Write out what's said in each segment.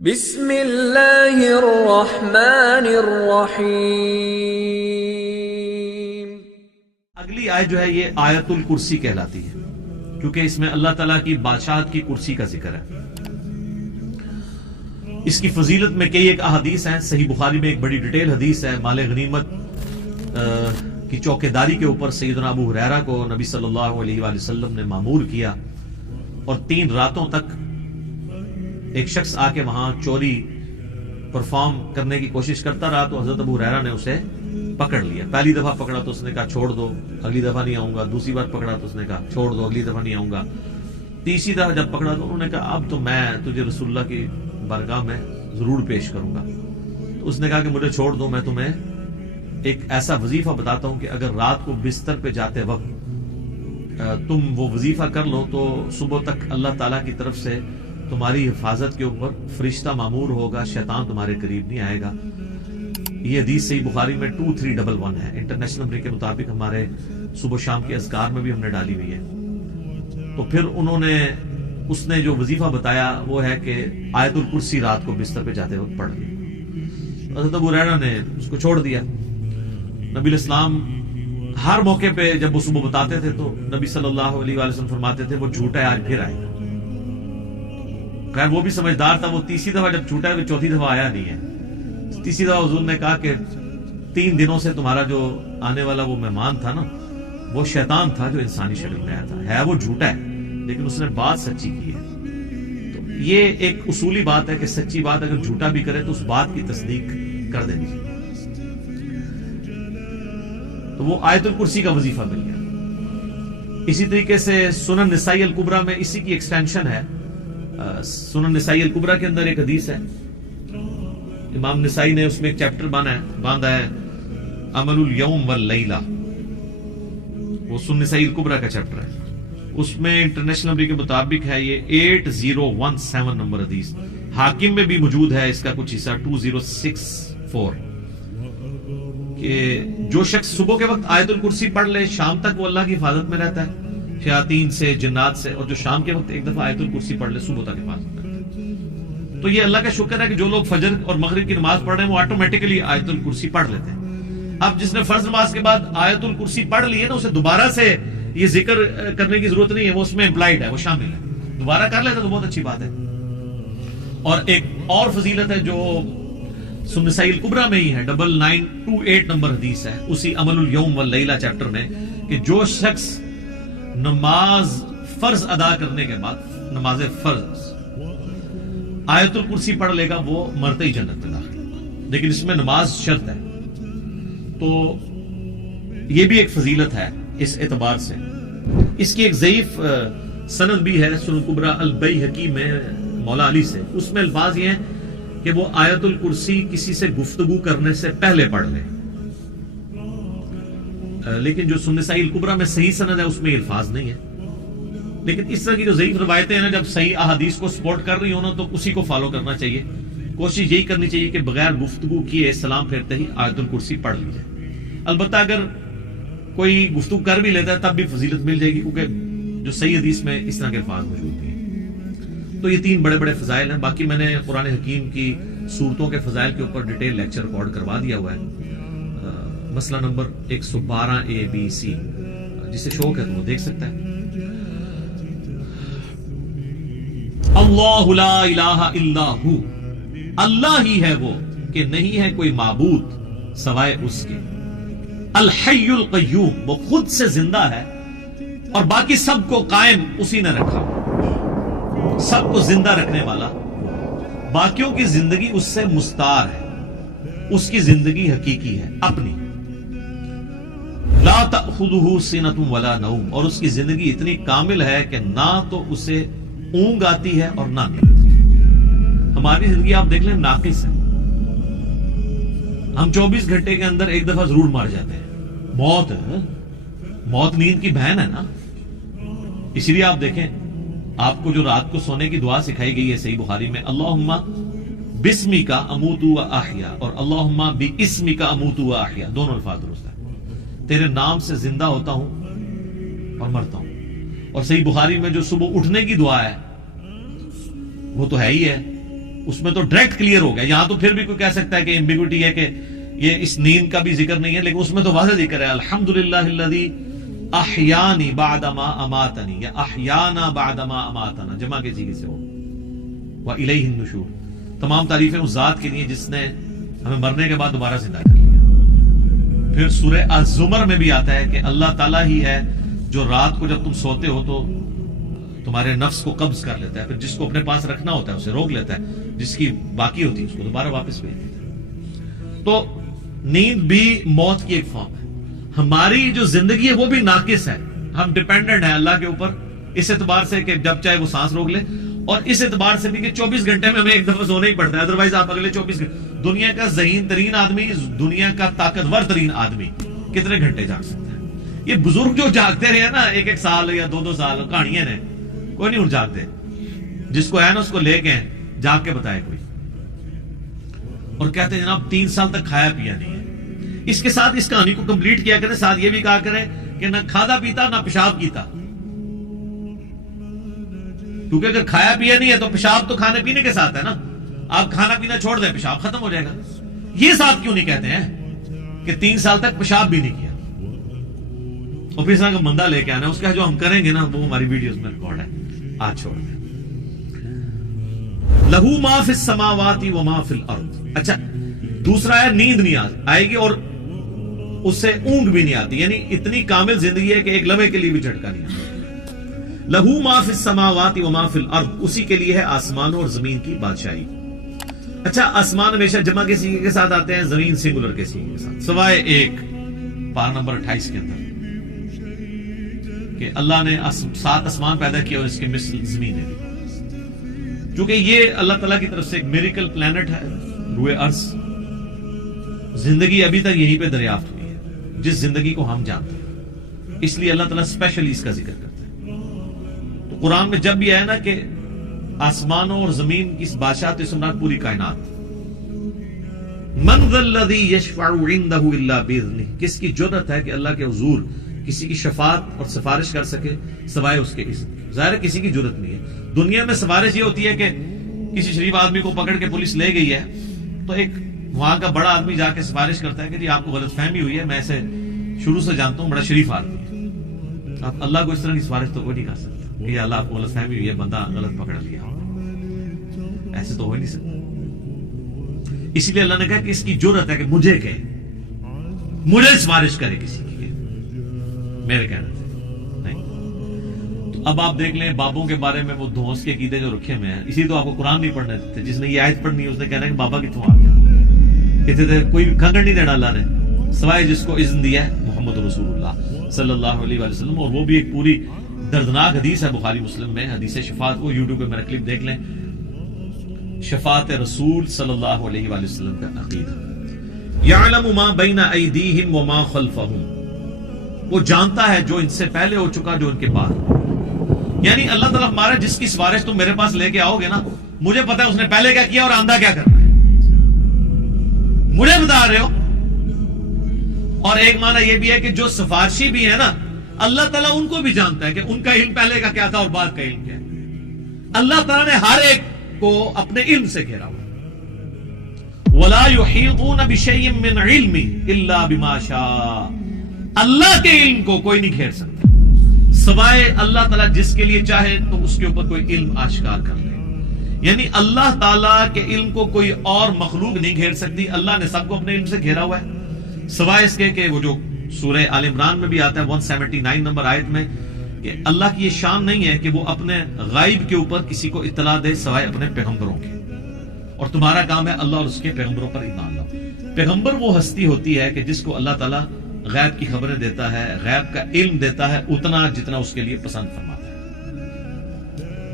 بسم اللہ الرحمن الرحیم۔ اگلی آیت جو ہے یہ آیت الکرسی کہلاتی ہے، کیونکہ اس میں اللہ تعالیٰ کی بادشاہت کی کرسی کا ذکر ہے۔ اس کی فضیلت میں کئی ایک احادیث ہیں۔ صحیح بخاری میں ایک بڑی ڈیٹیل حدیث ہے، مال غنیمت کی چوکیداری کے اوپر سیدنا ابو ہریرہ کو نبی صلی اللہ علیہ وآلہ وسلم نے مامور کیا، اور 3 راتوں تک ایک شخص آ کے وہاں چوری پرفارم کرنے کی کوشش کرتا رہا، تو حضرت ابو ہریرہ نے اسے پکڑ لیا۔ پہلی دفعہ پکڑا تو اس نے کہا چھوڑ دو، اگلی دفعہ نہیں آؤں گا۔ دوسری بار پکڑا تو اس نے کہا چھوڑ دو، اگلی دفعہ نہیں آؤں گا۔ تیسری دفعہ جب پکڑا تو انہوں نے کہا اب تو میں تجھے رسول اللہ کی بارگاہ میں ضرور پیش کروں گا۔ تو اس نے کہا کہ مجھے چھوڑ دو، میں تمہیں ایک ایسا وظیفہ بتاتا ہوں کہ اگر رات کو بستر پہ جاتے وقت تم وہ وظیفہ کر لو تو صبح تک اللہ تعالیٰ کی طرف سے تمہاری حفاظت کے اوپر فرشتہ مامور ہوگا، شیطان تمہارے قریب نہیں آئے گا۔ یہ حدیث صحیح بخاری میں 2311 ہے۔ انٹرنیشنل نمبر کے مطابق ہمارے صبح و شام کے اذکار میں بھی ہم نے ڈالی ہوئی ہے۔ تو پھر اس نے جو وظیفہ بتایا وہ ہے کہ آیت الکرسی رات کو بستر پہ جاتے وقت پڑھ لی۔ حضرت ابو ہریرہ نے اس کو چھوڑ دیا۔ نبی الاسلام ہر موقع پہ جب وہ صبح بتاتے تھے تو نبی صلی اللہ علیہ وآلہ وسلم فرماتے تھے وہ جھوٹا ہے، آج پھر آئے گا۔ خیر وہ بھی سمجھدار تھا، وہ تیسری دفعہ جب چھوٹا ہے تو چوتھی دفعہ آیا نہیں ہے۔ تیسری دفعہ حضور نے کہا کہ 3 دنوں سے تمہارا جو آنے والا وہ مہمان تھا نا، وہ شیطان تھا جو انسانی شکل میں آیا تھا، ہے وہ جھوٹا ہے لیکن اس نے بات سچی کی ہے۔ تو یہ ایک اصولی بات ہے کہ سچی بات اگر جھوٹا بھی کرے تو اس بات کی تصدیق کر دینی چاہیے۔ تو وہ آیت الکرسی کا وظیفہ مل گیا۔ اسی طریقے سے سنن نسائی الکبریٰ میں اسی کی ایکسٹینشن ہے۔ سنن نسائی الکبریٰ کے اندر ایک حدیث ہے، امام نسائی نے اس میں ایک چیپٹر باندھا ہے عمل الیوم واللیلہ، وہ سنن نسائی الکبریٰ کا چیپٹر ہے۔ اس میں انٹرنیشنل نمبر کے مطابق ہے یہ 8017 نمبر حدیث۔ حاکم میں بھی موجود ہے اس کا کچھ حصہ 2064، کہ جو شخص صبح کے وقت آیت الکرسی پڑھ لے شام تک وہ اللہ کی حفاظت میں رہتا ہے، شیاطین سے، جنات سے، اور جو شام کے وقت ایک دفعہ آیت الکرسی پڑھ لے صبح تک حفاظت رہتا ہے۔ تو یہ اللہ کا شکر ہے کہ جو لوگ فجر اور مغرب کی نماز پڑھ رہے ہیں وہ آٹومیٹکلی آیت الکرسی پڑھ لیتے ہیں۔ اب جس نے فرض نماز کے بعد آیت الکرسی پڑھ لی ہے نا، اسے دوبارہ سے یہ ذکر کرنے کی ضرورت نہیں ہے، وہ اس میں امپلائڈ ہے، وہ شامل ہے۔ دوبارہ کر لیتا تو بہت اچھی بات ہے۔ اور ایک اور فضیلت ہے جو سنن نسائی الکبریٰ میں ہی ہے، 9928 نمبر حدیث ہے، اسی عمل الیوم واللیلہ چیپٹر میں، کہ جو شخص نماز فرض ادا کرنے کے بعد نماز فرض آیت الکرسی پڑھ لے گا وہ مرتے ہی جنت میں داخل، لیکن اس میں نماز شرط ہے۔ تو یہ بھی ایک فضیلت ہے اس اعتبار سے۔ اس کی ایک ضعیف سند بھی ہے سنن کبریٰ البیہقی میں مولا علی سے، اس میں الفاظ یہ ہیں کہ وہ آیت الکرسی کسی سے گفتگو کرنے سے پہلے پڑھ لے، لیکن جو سنن نسائی الکبریٰ میں صحیح سند ہے اس میں الفاظ نہیں ہے۔ لیکن اس طرح کی جو ضعیف روایتیں ہیں نا، جب صحیح احادیث کو سپورٹ کر رہی ہوں نا تو اسی کو فالو کرنا چاہیے۔ کوشش یہی کرنی چاہیے کہ بغیر گفتگو کیے سلام پھیرتے ہی آیت الکرسی پڑھ لی جائے۔ البتہ اگر کوئی گفتگو کر بھی لیتا ہے تب بھی فضیلت مل جائے گی، کیونکہ جو صحیح حدیث میں اس طرح کے الفاظ موجود ہیں۔ تو یہ 3 بڑے بڑے فضائل ہیں۔ باقی میں نے قرآن حکیم کی سورتوں کے فضائل کے اوپر ڈیٹیل لیکچر ریکارڈ کروا دیا ہوا ہے، مسئلہ نمبر 112 ABC، جسے شوق ہے تو وہ دیکھ سکتا ہے۔ اللہ لا الہ الا ہو، اللہ ہی ہے وہ کہ نہیں ہے کوئی معبود سوائے اس کے۔ الحی القیوم، وہ خود سے زندہ ہے اور باقی سب کو قائم اسی نے رکھا، سب کو زندہ رکھنے والا، باقیوں کی زندگی اس سے مستار ہے، اس کی زندگی حقیقی ہے اپنی۔ لا تأخذہ سنۃ ولا نوم، اور اس کی زندگی اتنی کامل ہے کہ نہ تو اسے اونگ آتی ہے اور نہ نیند۔ ہماری زندگی آپ دیکھ لیں ناقص ہے، ہم 24 گھنٹے کے اندر ایک دفعہ ضرور مار جاتے ہیں۔ موت نیند کی بہن ہے نا، اسی لیے آپ دیکھیں آپ کو جو رات کو سونے کی دعا سکھائی گئی ہے صحیح بخاری میں، اللہم بسمک اموت و احیا، اور اللہم باسمک اموت و احیا، دونوں الفاظ درست ہیں۔ تیرے نام سے زندہ ہوتا ہوں اور مرتا ہوں۔ اور صحیح بخاری میں جو صبح اٹھنے کی دعا ہے وہ تو ہے ہی ہے، اس میں تو ڈائریکٹ کلیئر ہو گیا. یہاں تو پھر بھی کوئی کہہ سکتا ہے کہ ایمبیگوٹی ہے کہ یہ اس نیند کا بھی ذکر نہیں ہے, لیکن اس میں تو واضح ذکر ہے الحمدللہ الذی احیانی بعد ما اماتنی, یا احیانا بعد ما اماتنا, جمع کے سیغے سے ہو, وَإِلَيْهِ النُّشُورُ. تمام تعریفیں اس ذات کے لیے جس نے ہمیں مرنے کے بعد دوبارہ زندہ کر لیا. پھر سورہ الزمر میں بھی آتا ہے کہ اللہ تعالیٰ ہی ہے جو رات کو جب تم سوتے ہو تو تمہارے نفس کو قبض کر لیتا ہے, پھر جس کو اپنے پاس رکھنا ہوتا ہے اسے روک لیتا ہے, جس کی باقی ہوتی ہے اس کو دوبارہ واپس بھیج دیتا ہے. تو نیند بھی موت کی ایک فارم ہے. ہماری جو زندگی ہے وہ بھی ناقص ہے, ہم ڈیپینڈنٹ ہیں اللہ کے اوپر اس اعتبار سے کہ جب چاہے وہ سانس روک لے, اور اس اعتبار سے بھی کہ 24 گھنٹے میں ہمیں ایک دفعہ سونا ہی پڑتا ہے, ادروائز آپ اگلے 24 گھنٹے. دنیا کا ذہین ترین آدمی, دنیا کا طاقتور ترین آدمی کتنے گھنٹے جاگ سکتا ہے؟ یہ بزرگ جو جاگتے رہے نا 1-1 سال یا 2-2 سال, کہانیاں نے, کوئی نہیں اٹھ جاگتے. جس کو ہے نا اس کو لے کے جاگ کے بتائے کوئی, اور کہتے ہیں جناب 3 سال تک کھایا پیا نہیں ہے. اس کے ساتھ اس کہانی کو کمپلیٹ کیا کریں, ساتھ یہ بھی کہا کریں کہ نہ کھادا پیتا نہ پیشاب کیتا, کیونکہ اگر کھایا پیا نہیں ہے تو پیشاب تو کھانے پینے کے ساتھ ہے نا. آپ کھانا پینا چھوڑ دیں پیشاب ختم ہو جائے گا. یہ ساتھ کیوں نہیں کہتے ہیں کہ 3 سال تک پیشاب بھی نہیں کیا, اور پھر اس طرح کا بندہ لے کے آنا ہے, اس کا جو ہم کریں گے نا وہ ہماری ویڈیوز میں ریکارڈ ہے, آج چھوڑ دیں. لہو ما فی السماوات و ما فی الارض. اچھا دوسرا ہے نیند نہیں آئے گی اور اس سے اونگ بھی نہیں آتی, یعنی اتنی کامل زندگی ہے کہ ایک لمحے کے لیے بھی جھٹکا نہیں آتا. لہو ما فی السماوات و ما فی الارض, اسی کے لیے ہے آسمانوں اور زمین کی بادشاہی. اچھا آسمان ہمیشہ جمع کے سیغے کے ساتھ آتے ہیں, زمین سنگولر کے سیغے کے ساتھ, سوائے ایک پارہ نمبر 28 کے اندر کہ اللہ نے 7 آسمان پیدا کیا اور اس کے مثل زمین ہے. چونکہ یہ اللہ تعالیٰ کی طرف سے ایک میریکل پلانٹ ہے, روئے ارض. زندگی ابھی تک یہیں پہ دریافت ہوئی ہے جس زندگی کو ہم جانتے ہیں, اس لیے اللہ تعالیٰ اسپیشلی اس کا ذکر کرتا ہے. تو قرآن میں جب بھی آیا نا کہ آسمانوں اور زمین کی بادشاہ تو سمرات پوری کائنات. من ذا الذی یشفع عندہ الا باذنہ, کس کی جرأت ہے کہ اللہ کے حضور کسی کی شفاعت اور سفارش کر سکے سوائے اس کے اذن. ظاہر ہے کسی کی جرأت نہیں ہے. دنیا میں سفارش یہ ہوتی ہے کہ کسی شریف آدمی کو پکڑ کے پولیس لے گئی ہے تو ایک وہاں کا بڑا آدمی جا کے سفارش کرتا ہے کہ جی آپ کو غلط فہمی ہوئی ہے, میں اسے شروع سے جانتا ہوں, بڑا شریف آدمی ہے. اب اللہ کو اس طرح کی سفارش تو کوئی نہیں کر سکتا کہ اللہ آپ کو غلط فہمی ہوئی ہے, بندہ غلط پکڑ لیا, ایسے تو ہو ہی نہیں سکتا. اسی لیے اللہ نے کہا کہ اس کی جرأت ہے کہ مجھے کہے, مجھے سفارش کرے کسی کی, میرے کہنے سے نہیں. تو اب آپ دیکھ لیں بابوں کے بارے میں وہ دھوس کے عقیدے جو رکھے ہوئے ہیں, اسی تو آپ کو قرآن نہیں پڑھنے دیتے. جس نے یہ آیت پڑھنی ہے اس نے کہنا ہے کہ بابا کتوں آ گیا, کہتے کوئی کنگن نہیں دینا اللہ نے سوائے جس کو اذن دیا ہے محمد رسول اللہ صلی اللہ علیہ وسلم. اور وہ بھی ایک پوری دردناک حدیث ہے بخاری مسلم میں, حدیث شفاعت, وہ یوٹیوب پہ میرا کلپ دیکھ لیں, شفاعت رسول صلی اللہ علیہ وآلہ وسلم کا عقیدہ. یعلم ما بین ایدیہم وما خلفہم, وہ جانتا ہے جو ان سے پہلے ہو چکا جو ان کے بعد. یعنی اللہ تعالیٰ ہمارا جس کی سفارش تم میرے پاس لے کے آؤ گے نا, مجھے پتا ہے اس نے پہلے کیا کیا اور آندہ کیا کرنا ہے, مجھے بتا رہے ہو. اور ایک معنی یہ بھی ہے کہ جو سفارشی بھی ہے نا, اللہ تعالیٰ ان کو بھی جانتا ہے کہ ان کا علم پہلے کا کیا تھا اور بعد کا علم کیا ہے. اللہ تعالیٰ نے ہر ایک کو اپنے علم سے گھیرا ہوا. وَلَا يُحِيطُونَ بِشَيْءٍ مِّنْ عِلْمِهِ إِلَّا بِمَا شَاءَ, اللہ کے علم کو کوئی نہیں گھیر سکتا سوائے اللہ تعالیٰ جس کے لیے چاہے تو اس کے اوپر کوئی علم آشکار کر لے. یعنی اللہ تعالیٰ کے علم کو کوئی اور مخلوق نہیں گھیر سکتی. اللہ نے سب کو اپنے علم سے گھیرا ہوا ہے سوائے اس کے کہ وہ جو سورہ آل عمران میں بھی آتا ہے 179 نمبر آیت میں کہ اللہ کی یہ شان نہیں ہے کہ وہ اپنے غائب کے اوپر کسی کو اطلاع دے سوائے اپنے پیغمبروں کے, اور تمہارا کام ہے اللہ اور اس کے پیغمبروں پر ایمان لاؤ. پیغمبر وہ ہستی ہوتی ہے کہ جس کو اللہ تعالیٰ غیب کی خبریں دیتا ہے, غیب کا علم دیتا ہے اتنا جتنا اس کے لیے پسند فرماتا ہے.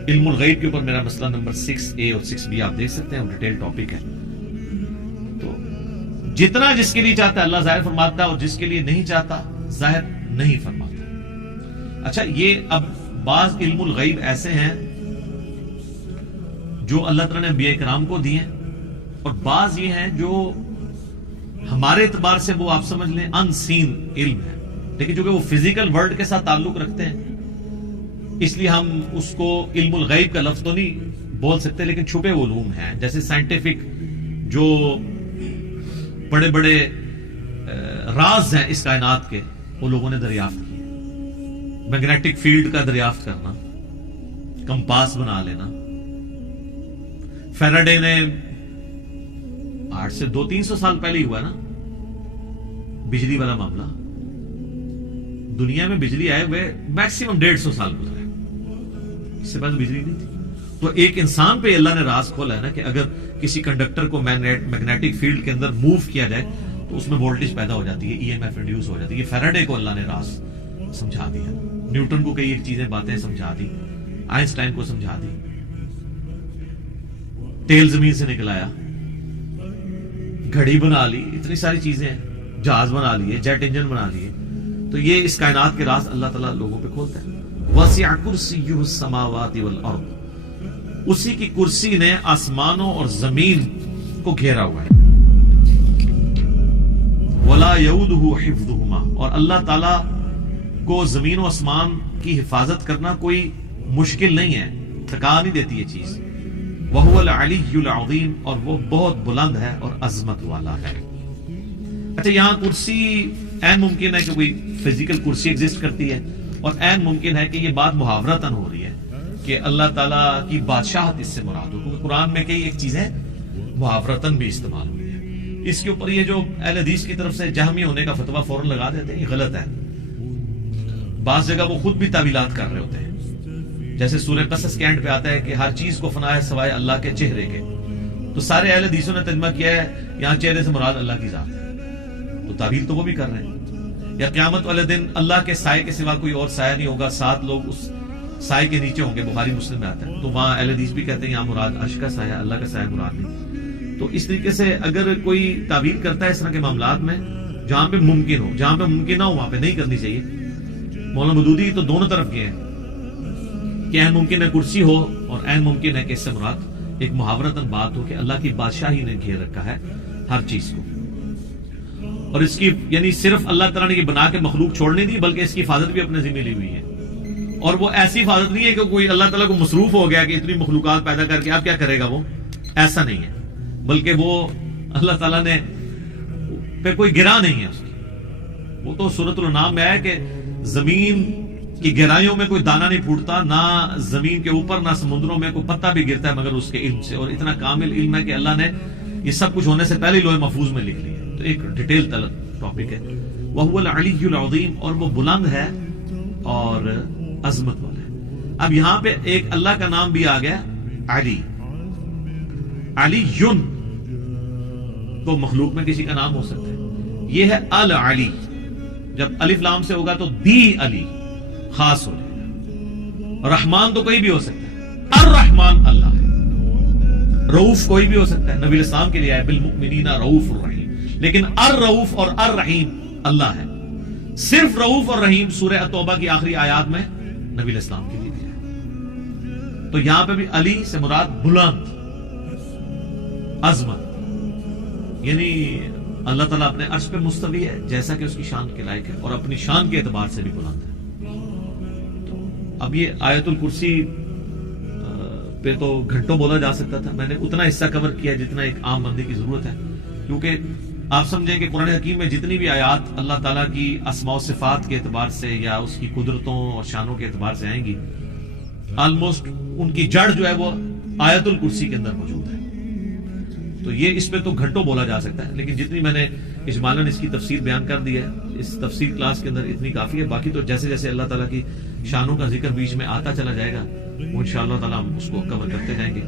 علم الغیب کے اوپر میرا مسئلہ نمبر 6A اور 6B آپ دیکھ سکتے ہیں, ڈیٹیل ٹاپک ہے. تو جتنا جس کے لیے چاہتا ہے اللہ ظاہر فرماتا ہے, اور جس کے لیے نہیں چاہتا ظاہر نہیں فرماتا. اچھا یہ اب بعض علم الغیب ایسے ہیں جو اللہ تعالیٰ نے انبیاء کرام کو دیے, اور بعض یہ ہیں جو ہمارے اعتبار سے وہ آپ سمجھ لیں ان سین علم ہے, لیکن چونکہ وہ فزیکل ورلڈ کے ساتھ تعلق رکھتے ہیں اس لیے ہم اس کو علم الغیب کا لفظ تو نہیں بول سکتے لیکن چھپے علوم ہیں، جیسے سائنٹیفک جو بڑے بڑے راز ہیں اس کائنات کے، وہ لوگوں نے دریافت کیے. میگنیٹک فیلڈ کا دریافت کرنا، کمپاس بنا لینا. فیراڈے نے آج سے 200-300 سال پہلے ہی ہوا نا بجلی والا معاملہ. دنیا میں بجلی آئے ہوئے میکسیمم 150 سال گزرے، اس سے پہلے بجلی نہیں تھی. تو ایک انسان پہ اللہ نے راز کھولا ہے نا کہ اگر کسی کنڈکٹر کو میگنیٹک فیلڈ کے اندر موو کیا جائے تو اس میں وولٹیج پیدا ہو جاتی ہے، ای ایم ایف ریڈیوس ہو جاتی ہے. یہ فیراڈے کو اللہ نے راز سمجھا دیا. نیوٹن کو کئی ایک چیزیں باتیں سمجھا دی، آئنسٹائن کو سمجھا دی. تیل زمین سے نکلایا، گھڑی بنا لی، اتنی ساری چیزیں ہیں، جہاز بنا لیے، جیٹ انجن بنا لیے. تو یہ اس کائنات کے راز اللہ تعالیٰ لوگوں پہ کھولتا ہے. وسع کرسیہ السماوات والارض، اسی کی کرسی نے آسمانوں اور زمین کو گھیرا ہوا ہے. ولا یؤودہ حفظہما، اور اللہ تعالیٰ کو زمین و آسمان کی حفاظت کرنا کوئی مشکل نہیں ہے، تھکا نہیں دیتی یہ چیز. وہو العلی العظیم، اور وہ بہت بلند ہے اور عظمت والا ہے. اچھا، یہاں کرسی عین ممکن ہے کہ کوئی فزیکل کرسی ایگزسٹ کرتی ہے، اور عین ممکن ہے کہ یہ بات محاورتاً ہو رہی ہے کہ اللہ تعالیٰ کی بادشاہت اس سے مراد ہو، کیونکہ قرآن میں کئی ایک چیزیں محاورتاً بھی استعمال ہوئی ہے. اس کے اوپر یہ جو اہل حدیث کی طرف سے جہمی ہونے کا فتویٰ فوراً لگا دیتے ہیں، یہ غلط ہے. بعض جگہ وہ خود بھی تعویلات کر رہے ہوتے ہیں. جیسے سورہ قصص کے اینڈ پہ آتا ہے کہ ہر چیز کو فنا ہے سوائے اللہ کے چہرے کے. تو سارے اہل حدیثوں نے ترجمہ کیا ہے یہاں چہرے سے مراد اللہ کی ذات ہے. تو تعویل تو وہ بھی کر رہے ہیں. یا قیامت والے دن اللہ کے سائے کے سوا کوئی اور سایہ نہیں ہوگا، 7 لوگ اس سائے کے نیچے ہوں گے، بخاری مسلم میں آتا ہے. تو وہاں اہل حدیث بھی کہتے ہیں یہاں مراد عرش کا سایہ، اللہ کا سایہ مراد نہیں. تو اس طریقے سے اگر کوئی تعویل کرتا ہے اس طرح کے معاملات میں، جہاں پہ ممکن ہو، جہاں پہ ممکن نہ ہو وہاں پہ نہیں کرنی چاہیے. مولانا مودودی تو دونوں طرف گئے ہیں کہ عین ممکن ہے کرسی ہو، اور عین ممکن ہے کہ اس سے مراد ایک محاورتاً بات ہو کہ اللہ کی بادشاہی نے گھیر رکھا ہے ہر چیز کو. اور اس کی یعنی صرف اللہ تعالیٰ نے یہ بنا کے مخلوق چھوڑنے دی، بلکہ اس کی حفاظت بھی اپنے ذمہ لی ہوئی ہے. اور وہ ایسی حفاظت نہیں ہے کہ کوئی اللہ تعالیٰ کو مصروف ہو گیا کہ اتنی مخلوقات پیدا کر کے اب کیا کرے گا، وہ ایسا نہیں ہے. بلکہ وہ اللہ تعالیٰ نے پہ کوئی گرا نہیں ہے اس کی. وہ تو سورۃ الانعام میں آیا کہ زمین کی گہرائیوں میں کوئی دانہ نہیں پھوٹتا، نہ زمین کے اوپر نہ سمندروں میں کوئی پتا بھی گرتا ہے مگر اس کے علم سے. اور اتنا کامل علم ہے کہ اللہ نے یہ سب کچھ ہونے سے پہلے لوح محفوظ میں لکھ لیا. تو ایک ڈیٹیل ٹاپک ہے. وَهُوَ الْعَلِيُّ الْعَظِيمُ، اور وہ بلند ہے اور عظمت والا ہے. اب یہاں پہ ایک اللہ کا نام بھی آ گیا علی. علی یون تو مخلوق میں کسی کا نام ہو سکتا ہے. یہ ہے العلی، جب الف لام سے ہوگا تو دی علی خاص ہو جائے گا. رحمان تو کوئی بھی ہو سکتا ہے، الرحمان اللہ ہے. رؤوف کوئی بھی ہو سکتا ہے، نبی اسلام کے لیے آئے بالمؤمنین رؤوف الرحیم. لیکن الرؤوف اور الرحیم اللہ ہے. صرف رؤوف اور رحیم سورہ التوبہ کی آخری آیات میں نبی اسلام کے لیے دیا ہے. تو یہاں پہ بھی علی سے مراد بلند، عظمت، یعنی اللہ تعالیٰ اپنے عرش پہ مستوی ہے جیسا کہ اس کی شان کے لائق ہے، اور اپنی شان کے اعتبار سے بھی بلند ہے. تو اب یہ آیت الکرسی پہ تو گھنٹوں بولا جا سکتا تھا. میں نے اتنا حصہ کور کیا جتنا ایک عام بندے کی ضرورت ہے، کیونکہ آپ سمجھیں کہ قرآن حکیم میں جتنی بھی آیات اللہ تعالیٰ کی اسماء و صفات کے اعتبار سے یا اس کی قدرتوں اور شانوں کے اعتبار سے آئیں گی، آلموسٹ ان کی جڑ جو ہے وہ آیت الکرسی کے اندر موجود ہے. تو یہ اس پہ تو گھنٹوں بولا جا سکتا ہے، لیکن جتنی میں نے اجمالاً اس کی تفسیر بیان کر دی ہے اس تفسیر کلاس کے اندر اتنی کافی ہے. باقی تو جیسے جیسے اللہ تعالیٰ کی شانوں کا ذکر بیچ میں آتا چلا جائے گا وہ انشاءاللہ تعالیٰ ہم اس کو کور کرتے جائیں گے.